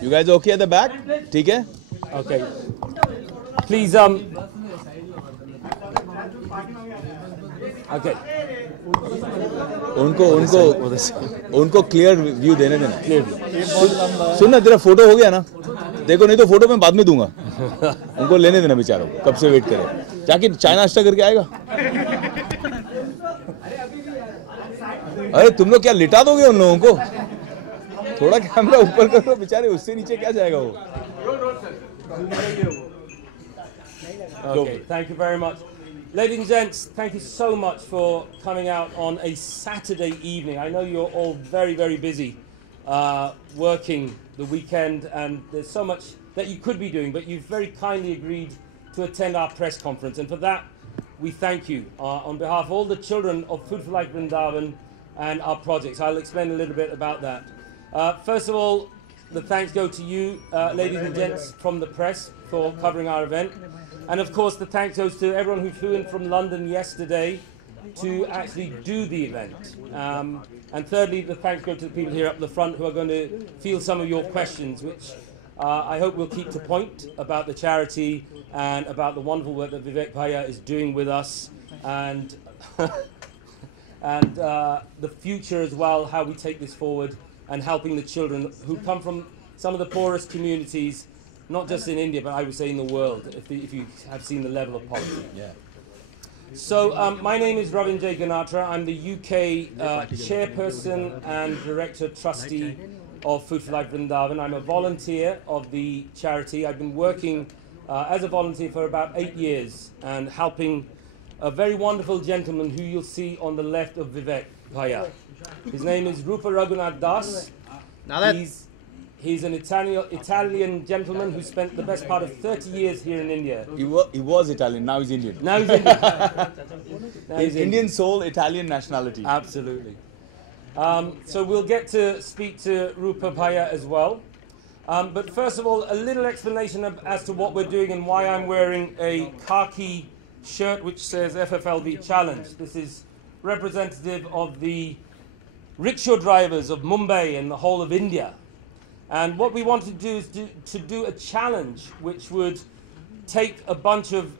You guys okay at the back? ठीक है? Okay. Please, okay. उनको क्लियर व्यू देने देना. सुन ना, तेरा फोटो हो गया ना? देखो, नहीं तो फोटो मैं बाद में दूंगा. उनको लेने देना बेचारों. कब से वेट करे? जाके चाय नाश्ता करके आएगा. अरे तुम लोग क्या लिटा दोगे उन लोगों को? थोड़ा कैमरा ऊपर करो बेचारे, उससे नीचे क्या जाएगा वो? Okay, thank you very much. Ladies and gents, thank you so much for coming out on a Saturday evening. I know you're all very, very busy working the weekend, and there's so much that you could be doing, but you've very kindly agreed to attend our press conference, and for that, we thank you on behalf of all the children of Food for Life Vrindavan and our projects. I'll explain a little bit about that. First of all, the thanks go to you, ladies and gents from the press, for covering our event. And of course, the thanks goes to everyone who flew in from London yesterday to actually do the event. And thirdly, the thanks go to the people here up the front who are going to field some of your questions, which I hope will keep to point about the charity and about the wonderful work that Vivek Bhaiya is doing with us, and and the future as well, how we take this forward and helping the children who come from some of the poorest communities, not just in India, but I would say in the world, if you have seen the level of poverty. Yeah. So my name is Ravindra Ganatra. I'm the UK chairperson and director trustee of Food for Life Vrindavan. I'm a volunteer of the charity. I've been working as a volunteer for about 8 years and helping a very wonderful gentleman who you'll see on the left of Vivek Bhaiya. His name is Rupa Raghunath Das. He's an Italian gentleman who spent the best part of 30 years here in India. He was Italian, now he's Indian. Now he's Indian. Indian soul, Italian nationality. Absolutely. So we'll get to speak to Rupa Bhaiya as well. But first of all, a little explanation as to what we're doing and why I'm wearing a khaki shirt which says FFLV Challenge. This is representative of the rickshaw drivers of Mumbai and the whole of India. And what we want to do is to do a challenge which would take a bunch of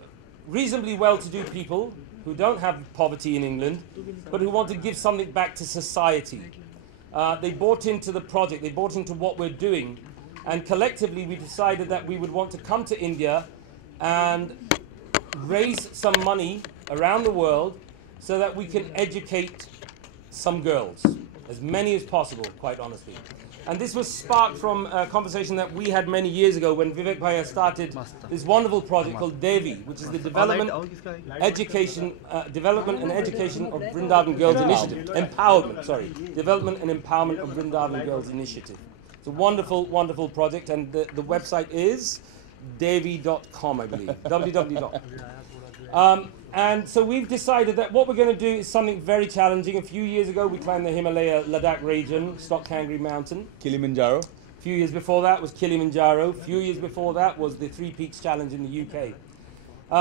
reasonably well-to-do people who don't have poverty in England, but who want to give something back to society. They bought into the project, they bought into what we're doing, and collectively we decided that we would want to come to India and raise some money around the world so that we can educate some girls, as many as possible, quite honestly. And this was sparked from a conversation that we had many years ago when Vivek Bhaiya started this wonderful project called Devi, which is the Development and Education of Vrindavan Girls Initiative. Development and Empowerment of Vrindavan Girls Initiative. It's a wonderful, wonderful project, and the website is devi.com, I believe, www. And so we've decided that what we're going to do is something very challenging. A few years ago, we climbed the Himalaya Ladakh region, Stockangry Mountain. Kilimanjaro. A few years before that was Kilimanjaro. A few years before that was the Three Peaks Challenge in the UK.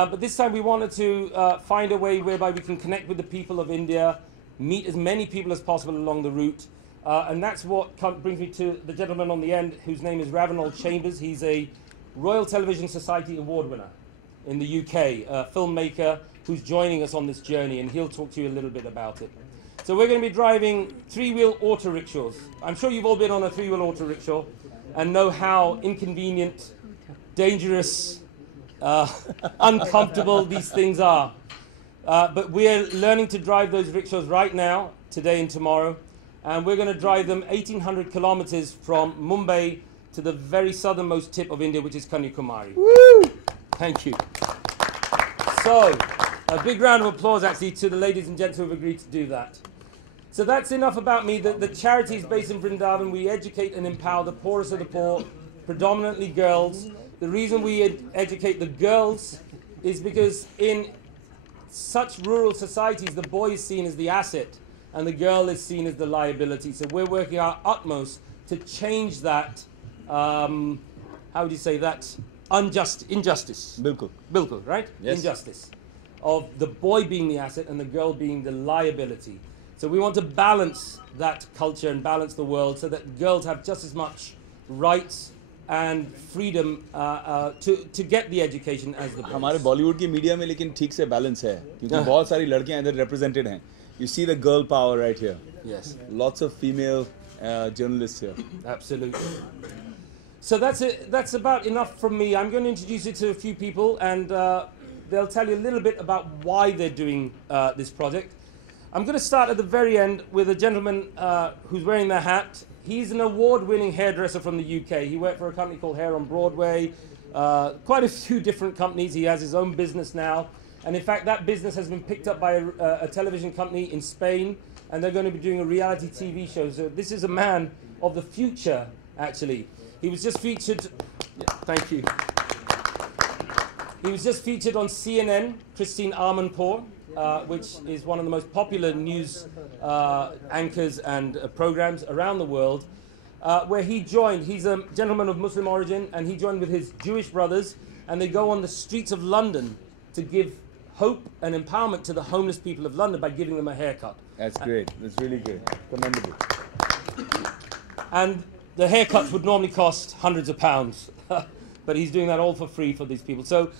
But this time we wanted to find a way whereby we can connect with the people of India, meet as many people as possible along the route. And that's what brings me to the gentleman on the end, whose name is Ravenel Chambers. He's a Royal Television Society Award winner in the UK, a filmmaker who's joining us on this journey, and he'll talk to you a little bit about it. So we're going to be driving three-wheel auto rickshaws. I'm sure you've all been on a three-wheel auto rickshaw and know how inconvenient, dangerous, uncomfortable these things are. But we're learning to drive those rickshaws right now, today and tomorrow, and we're going to drive them 1,800 kilometers from Mumbai to the very southernmost tip of India, which is Kanyakumari. Woo! Thank you. So, a big round of applause actually to the ladies and gents who have agreed to do that. So that's enough about me. The charity is based in Vrindavan. We educate and empower the poorest of the poor, predominantly girls. The reason we educate the girls is because in such rural societies, the boy is seen as the asset and the girl is seen as the liability. So we're working our utmost to change that, how would you say, that injustice. बिल्कुल. Bilkul, right? Yes. Injustice. Of the boy being the asset and the girl being the liability. So we want to balance that culture and balance the world so that girls have just as much rights and freedom to get the education as the boys. हमारे बॉलीवुड की media में लेकिन ठीक से balance है क्योंकि बहुत सारी लड़कियां इधर represented हैं. You see the girl power right here. Yes. Lots of female journalists here. Absolutely. So that's it. That's about enough from me. I'm going to introduce you to a few people, and they'll tell you a little bit about why they're doing this project. I'm going to start at the very end with a gentleman who's wearing the hat. He's an award-winning hairdresser from the UK. He worked for a company called Hair on Broadway, quite a few different companies. He has his own business now. And in fact, that business has been picked up by a television company in Spain, and they're going to be doing a reality TV show. So this is a man of the future, actually. He was just featured, thank you. He was just featured on CNN, Christine Amanpour, which is one of the most popular news anchors and programs around the world, where he joined. He's a gentleman of Muslim origin, and he joined with his Jewish brothers, and they go on the streets of London to give hope and empowerment to the homeless people of London by giving them a haircut. That's great. That's really great. Commendable. And the haircuts would normally cost hundreds of pounds, but he's doing that all for free for these people. So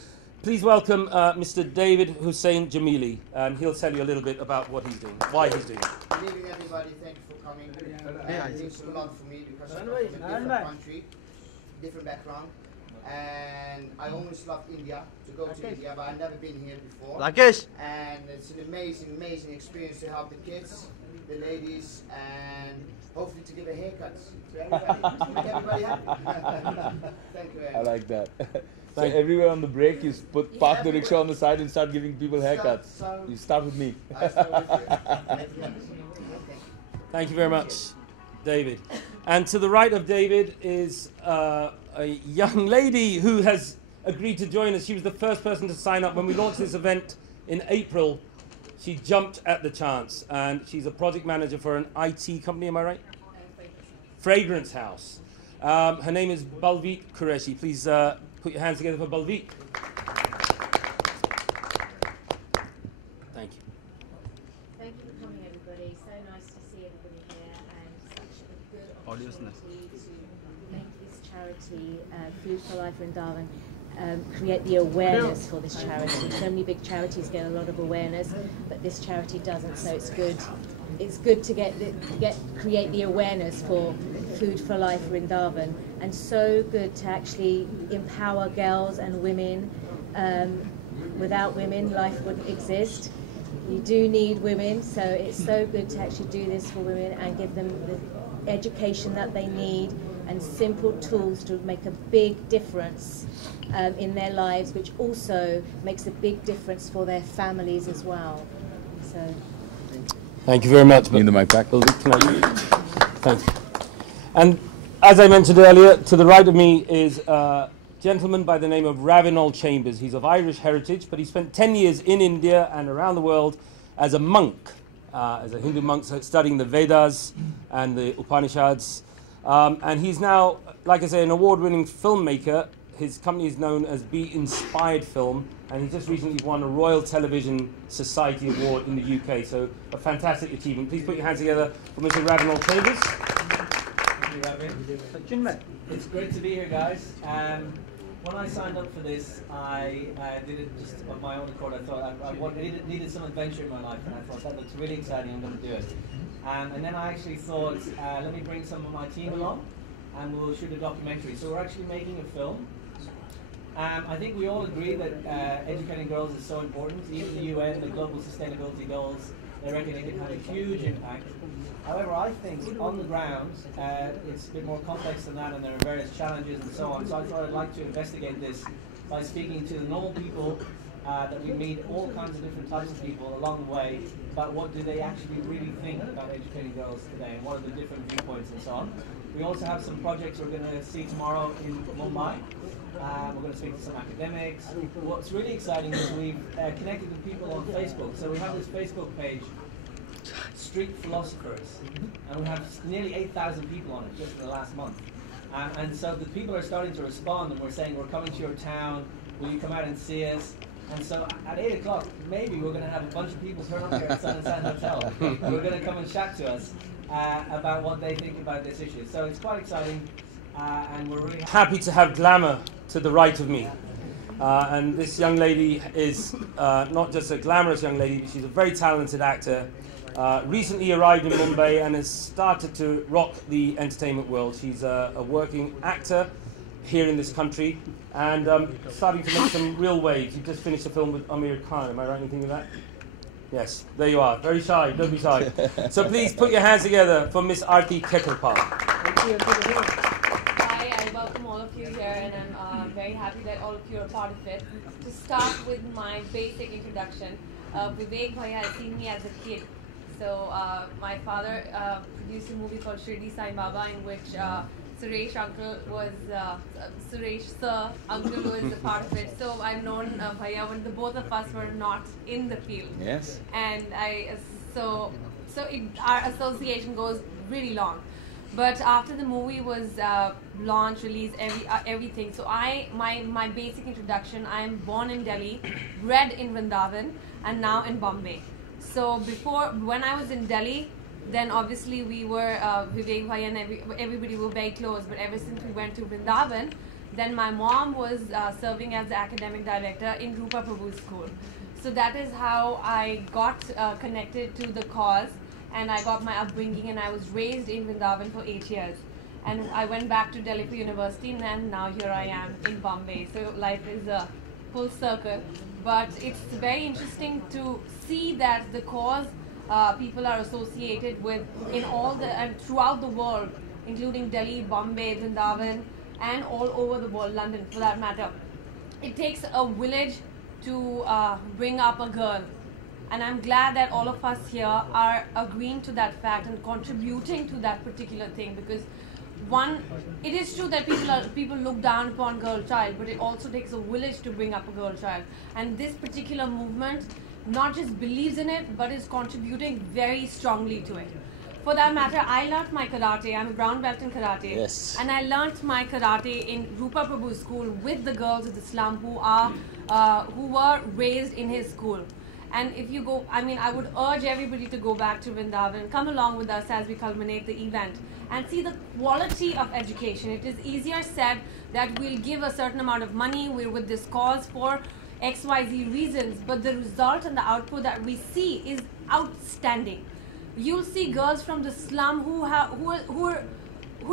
please welcome Mr. David Hussein Jamili, and he'll tell you a little bit about what he's doing, why he's doing it. Good evening, everybody. Thank you for coming. It means a lot for me because I'm from a different country, different background, and I always loved India, to go to India, but I've never been here before. And it's an amazing, amazing experience to help the kids, the ladies, and hopefully to give a haircut to everybody. Make everybody happy. Thank you very much. I like that. So everywhere on the break, you park the rickshaw on the side and start giving people haircuts. You start with me. I start with you. Thank you very much, David. And to the right of David is a young lady who has agreed to join us. She was the first person to sign up when we launched this event in April. She jumped at the chance, and she's a project manager for an IT company, am I right? Fragrance house. Her name is Balveet Qureshi. Please put your hands together for Balveet. Thank you. Thank you for coming, everybody. So nice to see everybody here, and such a good opportunity to make this charity, Food for Life Vrindavan, create the awareness for this charity. So many big charities get a lot of awareness, but this charity doesn't. So it's good. It's good to create the awareness for Food for Life Vrindavan, and so good to actually empower girls and women. Without women, life wouldn't exist. You do need women, so it's so good to actually do this for women and give them the education that they need and simple tools to make a big difference in their lives, which also makes a big difference for their families as well. So. Thank you very much. Need the mic back. Thank you. And as I mentioned earlier, to the right of me is a gentleman by the name of Ravinol Chambers. He's of Irish heritage, but he spent 10 years in India and around the world as a monk, as a Hindu monk, studying the Vedas and the Upanishads. And he's now, like I say, an award-winning filmmaker. His company is known as Be Inspired Film, and he just recently won a Royal Television Society Award in the UK. So a fantastic achievement. Please put your hands together for Mr. Ravinol Chambers. It's great to be here, guys. When I signed up for this, I did it just on my own accord. I thought I needed some adventure in my life, and I thought that looks really exciting, I'm going to do it. And then I actually thought, let me bring some of my team along, and we'll shoot a documentary. So we're actually making a film. I think we all agree that educating girls is so important. Even the UN, the Global Sustainability Goals, they reckon it can have a huge impact. However, I think on the ground, it's a bit more complex than that, and there are various challenges and so on. So I thought I'd like to investigate this by speaking to the normal people that we meet, all kinds of different types of people along the way, about what do they actually really think about educating girls today, and what are the different viewpoints and so on. We also have some projects we're going to see tomorrow in Mumbai. We're going to speak to some academics. What's really exciting is we've connected with people on Facebook. So we have this Facebook page, Street Philosophers, and we have nearly 8,000 people on it just in the last month. And so the people are starting to respond, and we're saying, we're coming to your town, will you come out and see us? And so at 8 o'clock, maybe we're going to have a bunch of people turn up here at Sun and Sand Hotel. And we're going to come and chat to us about what they think about this issue. So it's quite exciting, and we're really happy to have glamour to the right of me. And this young lady is not just a glamorous young lady, but she's a very talented actor. Recently arrived in Mumbai and has started to rock the entertainment world. She's a working actor here in this country and starting to make some real waves. You just finished a film with Amir Khan, am I right in thinking that? Yes, there you are. Very shy, don't be shy. So please put your hands together for Miss Aarti Khetarpal. Hi, I welcome all of you here, and I'm very happy that all of you are part of it. To start with my basic introduction, Vivek Bhaiya has seen me as a kid. So my father produced a movie called Shirdi Sai Baba, in which Suresh Sir Uncle was a part of it. So I've known Bhaiya when the both of us were not in the field. Yes. And our association goes really long. But after the movie was launched, released, everything. So my basic introduction, I am born in Delhi, bred in Vrindavan, and now in Bombay. So when I was in Delhi, then obviously we were, Vivek Bhaiya and everybody were very close. But ever since we went to Vrindavan, then my mom was serving as the academic director in Rupa Prabhu's school. So that is how I got connected to the cause, and I got my upbringing, and I was raised in Vrindavan for 8 years. And I went back to Delhi for university, and then now here I am in Bombay. So life is a full circle. But it's very interesting to see that the cause people are associated with and throughout the world, including Delhi, Bombay, Vrindavan, and all over the world, London for that matter. It takes a village to bring up a girl. And I'm glad that all of us here are agreeing to that fact and contributing to that particular thing, because it is true that people look down upon girl child, but it also takes a village to bring up a girl child. And this particular movement not just believes in it, but is contributing very strongly to it. For that matter, I learnt my karate. I'm a brown belt in karate. Yes. And I learnt my karate in Rupa Prabhu's school with the girls of the slum who were raised in his school. And if you go, I would urge everybody to go back to Vrindavan, come along with us as we culminate the event, and see the quality of education. It is easier said that we'll give a certain amount of money, we're with this cause for XYZ reasons, but the result and the output that we see is outstanding. You'll see girls from the slum who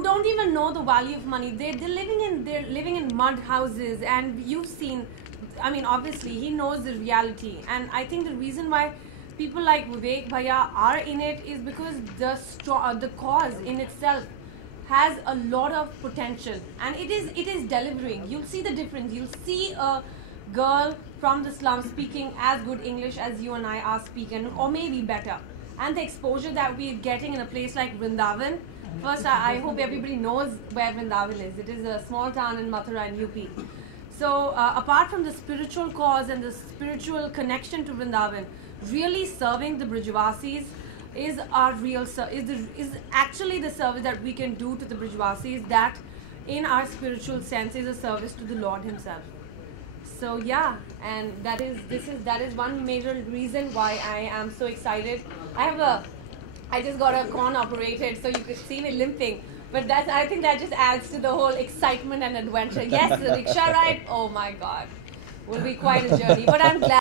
don't even know the value of money. They're living in mud houses, and you've seen. Obviously, he knows the reality, and I think the reason why people like Vivek Bhaiya are in it is because the cause in itself has a lot of potential, and it is delivering. You'll see the difference. You'll see a girl from the slum speaking as good English as you and I are speaking, or maybe better. And the exposure that we're getting in a place like Vrindavan. First, I hope everybody knows where Vrindavan is. It is a small town in Mathura in UP. So apart from the spiritual cause and the spiritual connection to Vrindavan, really serving the Brijvasis is actually the service that we can do to the Brijvasis, that in our spiritual sense is a service to the Lord Himself. So yeah, and that is one major reason why I am so excited. I just got a corn operated, so you could see me limping. But I think that just adds to the whole excitement and adventure. Yes, the rickshaw ride, oh my God, will be quite a journey. But I'm glad.